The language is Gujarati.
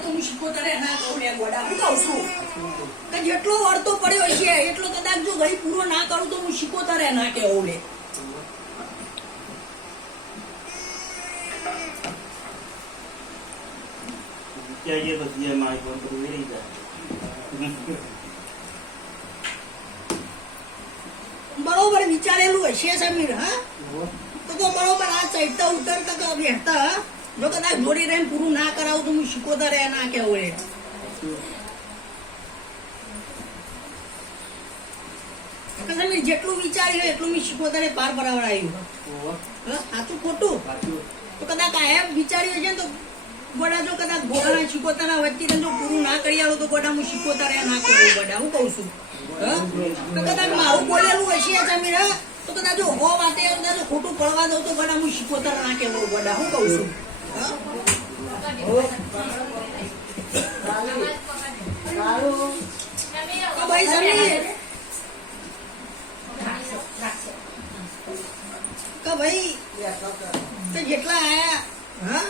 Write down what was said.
તો હું શીખોતરે ના કહું લે ગોડા હું કહું છું કે જેટલો વળતો પડ્યો છે એટલો કદાચ જો ભાઈ પૂરો ના કરું તો હું શીખોતરે ના કહેવું લે चाहिए तो ये माइक बंद कर नहीं जाए બરોબર વિચારેલું હશે સમીર હા તો બરોબર આ ચડતા ઉતરતા બેઠતા જો કદાચ જોડી રહીને પૂરું ના કરાવું તો હું શીખોતા રહે ના કેવું રે સમીર જેટલું વિચાર્યું એટલું મેં શીખોતા પાર પરાવડાયું સાચું ખોટું તો કદાચ આ વિચાર્યું છે ને તો ગોડા જો કદાચ ગોડા શીખોતાના વચ્ચે જો પૂરું ના કરી આવું તો ગોડા હું શીખોતા રહે ના કેવું ગોડા હું કઉ છું તો કદાચ મારું બોલેલું હશે સમીર તો કદાચ જો હો વાતે ખોટું પડવા દઉં તો ગોડા હું શીખોતા ના કેવું ગોડા હું કઉ છું ભાઈ સમીર કે ભાઈ જેટલા આયા હા